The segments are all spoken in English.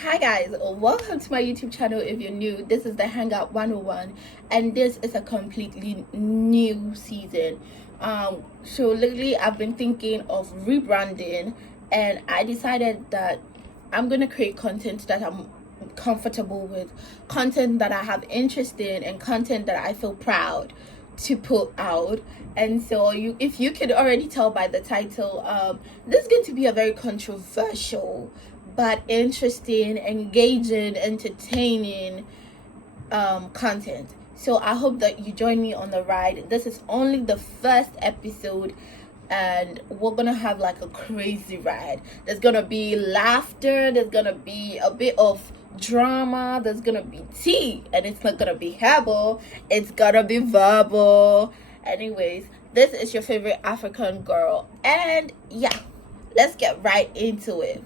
Hi guys, welcome to my YouTube channel. If you're new, this is the Hangout 101 and this is a completely new season. So lately I've been thinking of rebranding, and I decided that I'm gonna create content that I'm comfortable with, content that I have interest in, and content that I feel proud to put out. And so if you could already tell by the title, this is going to be a very controversial but interesting, engaging, entertaining content. So I hope that you join me on the ride. This is only the first episode, and we're gonna have like a crazy ride. There's gonna be laughter, there's gonna be a bit of drama, there's gonna be tea, and it's not gonna be herbal, it's gonna be verbal. Anyways, this is your favorite African girl, and yeah, let's get right into it.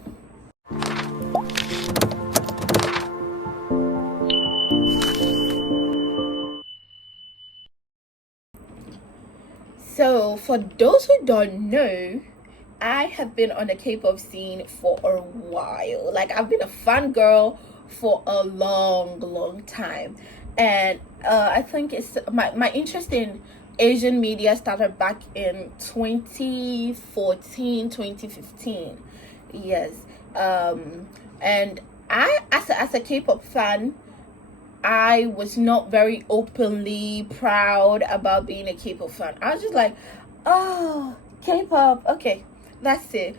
So, for those who don't know, I have been on the K-pop scene for a while. Like, I've been a fan girl for a long time. And I think it's my interest in Asian media started back in 2014, 2015. Yes. And I, as a K-pop fan, I was not very openly proud about being a K-pop fan. I was just like, oh, K-pop, okay, that's it.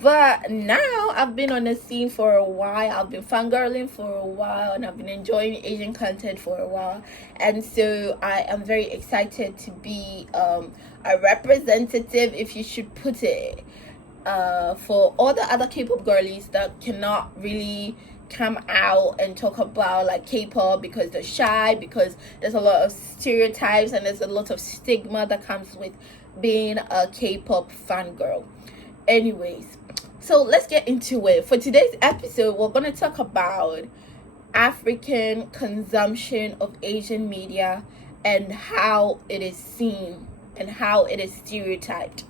But now I've been on the scene for a while. I've been fangirling for a while, and I've been enjoying Asian content for a while. And so I am very excited to be a representative, if you should put it, for all the other K-pop girlies that cannot really come out and talk about like K-pop because they're shy, because there's a lot of stereotypes and there's a lot of stigma that comes with being a K-pop fangirl. Anyways, so let's get into it. For today's episode, we're going to talk about African consumption of Asian media and how it is seen and how it is stereotyped.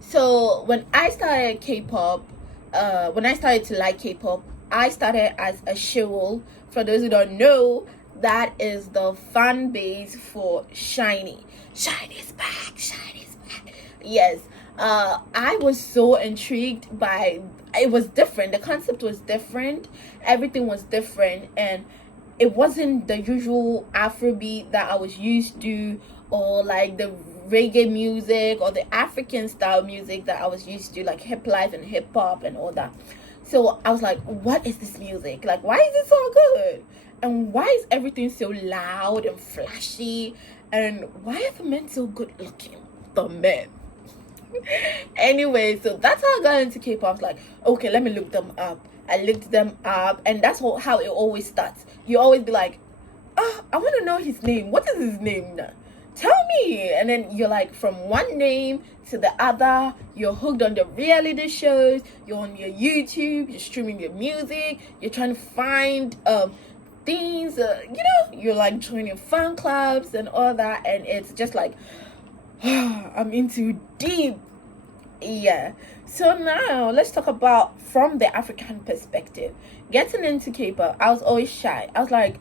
So when I started K-pop, when I started to like K-pop, I started as a shill. For those who don't know, that is the fan base for SHINee. SHINee's back, SHINee's back. Yes. I was so intrigued by it. Was different. The concept was different. Everything was different, and it wasn't the usual Afrobeat that I was used to, or like the reggae music or the African style music that I was used to, like hip life and hip hop and all that. So I was like, what is this music? Like, why is it so good? And why is everything so loud and flashy? And why are the men so good looking? The men. Anyway, so that's how I got into K-pop. I was like, okay, let me look them up. I looked them up, and that's how it always starts. You always be like, oh, I want to know his name. What is his name now? Tell me. And then you're like, from one name to the other, you're hooked on the reality shows, you're on your YouTube, you're streaming your music, you're trying to find things, you're like joining fan clubs and all that, and it's just like, I'm into deep. Yeah. So now let's talk about from the African perspective. Getting into K-pop, I was always shy. I was like,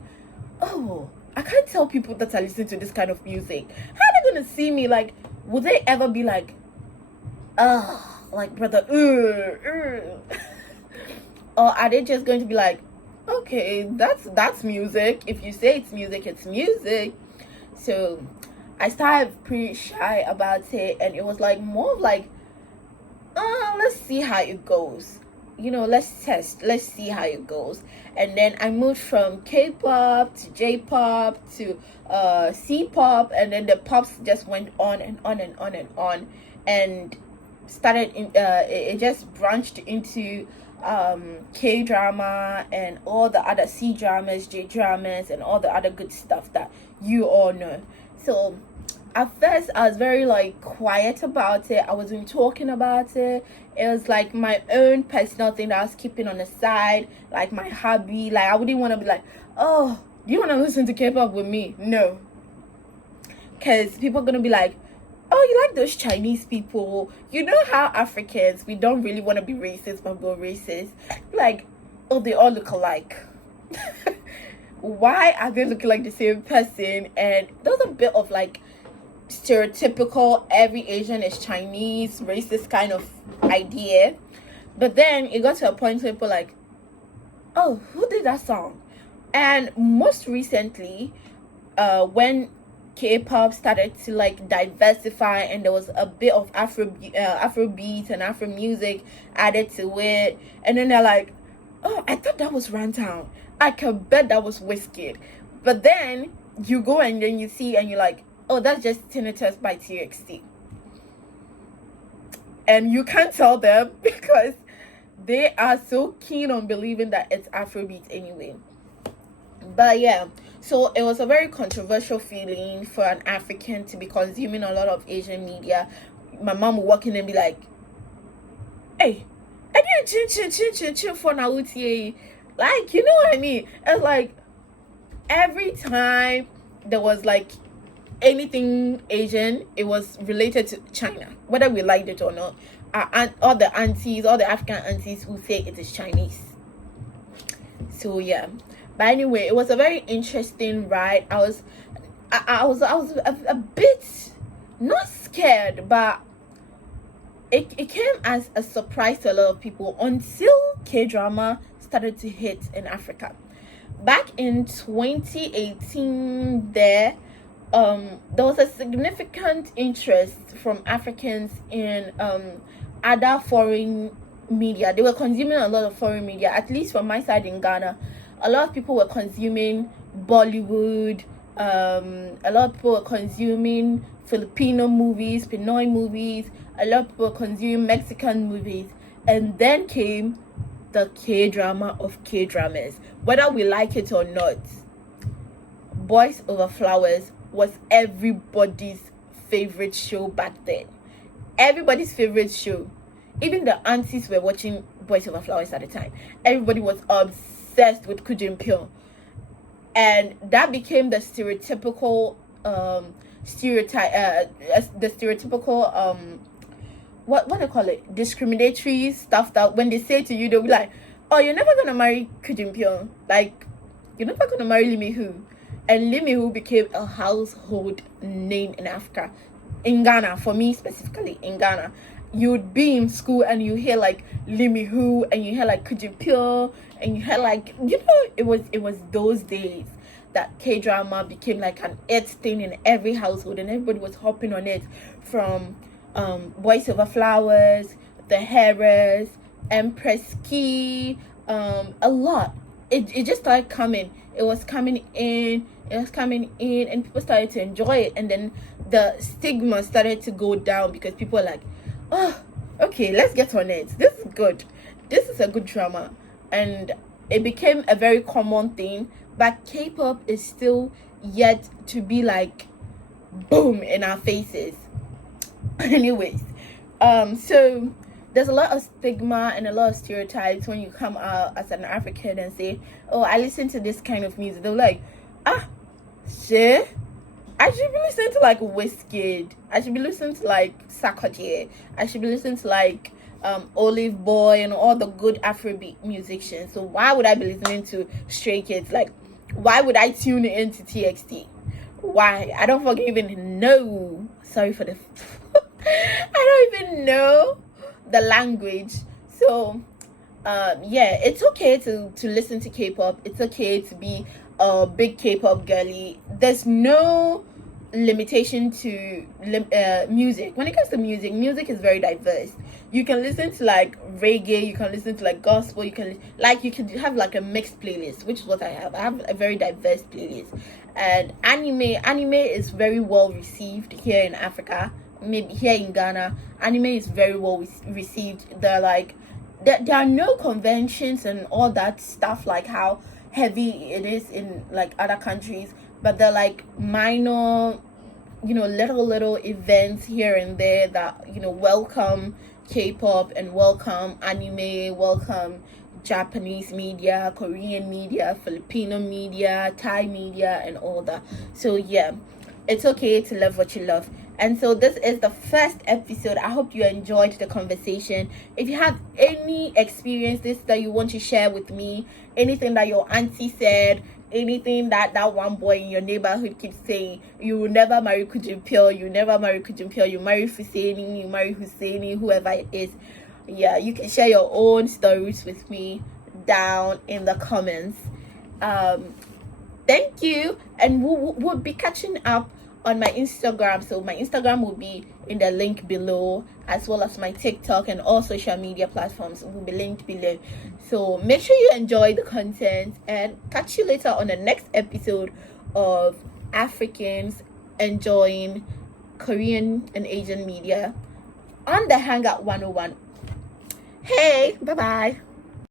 oh, I can't tell people that I listen to this kind of music. How are they gonna see me? Like, would they ever be like, like brother, or are they just going to be like, okay, that's music. If you say it's music, it's music. So I started pretty shy about it, and it was like more of like, let's see how it goes. Let's test, let's see how it goes. And then I moved from K-pop to J-pop to C-pop, and then the pops just went on and on and on and on, and started in it just branched into Kdrama and all the other C dramas, J dramas, and all the other good stuff that you all know. So at first I was very like quiet about it. I wasn't talking about it. It was like my own personal thing that I was keeping on the side, like my hobby. Like, I wouldn't want to be like, oh, do you want to listen to K-pop with me? No, because people are gonna be like, oh, you like those Chinese people. You know how Africans, we don't really want to be racist, but we're racist. Like, oh, they all look alike. Why are they looking like the same person? And there's a bit of like stereotypical every Asian is Chinese racist kind of idea. But then it got to a point where people like, oh, who did that song? And most recently, when K-pop started to like diversify and there was a bit of Afrobeat and Afro music added to it, and then they're like, oh, I thought that was Runtown. I can bet that was Wizkid. But then you go and then you see and you're like, oh, that's just Tinnitus by TXT. And you can't tell them because they are so keen on believing that it's Afrobeat anyway. But yeah, so it was a very controversial feeling for an African to be consuming a lot of Asian media. My mom would walk in and be like, hey, I didn't chin for Nauti. Like, you know what I mean? It's like every time there was like anything Asian, it was related to China, whether we liked it or not. All the aunties, all the African aunties who say it is Chinese. So yeah. But anyway, it was a very interesting ride. I was a bit not scared, but it came as a surprise to a lot of people until Kdrama started to hit in Africa. Back in 2018, there was a significant interest from Africans in other foreign media. They were consuming a lot of foreign media, at least from my side in Ghana. A lot of people were consuming Bollywood. A lot of people were consuming Filipino movies, Pinoy movies. A lot of people were consuming Mexican movies. And then came the K-drama of K-dramas. Whether we like it or not, Boys Over Flowers was everybody's favorite show back then. Everybody's favorite show. Even the aunties were watching Boys Over Flowers at the time. Everybody was obsessed with Kujin, and that became the stereotypical what do you call it, discriminatory stuff that when they say to you, they'll be like, oh, you're never gonna marry Kujin, like you're never gonna marry Lee Mi-ho. And Lee Mi-ho became a household name in Africa, in Ghana. For me specifically, in Ghana, you'd be in school and you hear like Lee Mi-ho and you hear like Kujin, and you hear like, you know, it was those days that K-drama became like an it thing in every household, and everybody was hopping on it, from Boys Over Flowers, The Harris, Empress Key, a lot. It just started coming. It was coming in, and people started to enjoy it, and then the stigma started to go down because people were like, oh, okay, let's get on it. This is good. This is a good drama. And it became a very common thing. But K-pop is still yet to be like boom in our faces. Anyways, so there's a lot of stigma and a lot of stereotypes when you come out as an African and say, oh, I listen to this kind of music. They're like, shit, I should be listening to like Wizkid. I should be listening to like Sarkodie. I should be listening to like Olive Boy and all the good Afrobeat musicians. So why would I be listening to Stray Kids? Like, why would I tune into TXT? Why? I don't fucking even know. Sorry for the I don't even know the language. So yeah, it's okay to listen to K-pop. It's okay to be a big K-pop girly. There's no limitation to music. When it comes to music is very diverse. You can listen to like reggae, you can listen to like gospel, you can have like a mixed playlist, which is what I have. I have a very diverse playlist. And anime is very well received here in Africa. Maybe here in Ghana, anime is very well received. There are no conventions and all that stuff like how heavy it is in like other countries, but they're like minor, little events here and there that welcome K-pop and welcome anime, welcome Japanese media, Korean media, Filipino media, Thai media, and all that. So yeah, it's okay to love what you love. And so this is the first episode. I hope you enjoyed the conversation. If you have any experiences that you want to share with me, anything that your auntie said, anything that one boy in your neighborhood keeps saying, you will never marry Kujimpio, you never marry Kujimpio, you marry Fusaini, you marry Husseini, whoever it is. Yeah, you can share your own stories with me down in the comments. Thank you, and we'll be catching up on my Instagram. So my Instagram will be in the link below, as well as my TikTok, and all social media platforms will be linked below. So make sure you enjoy the content, and catch you later on the next episode of Africans Enjoying Korean and Asian Media on the Hangout 101. Hey, bye bye.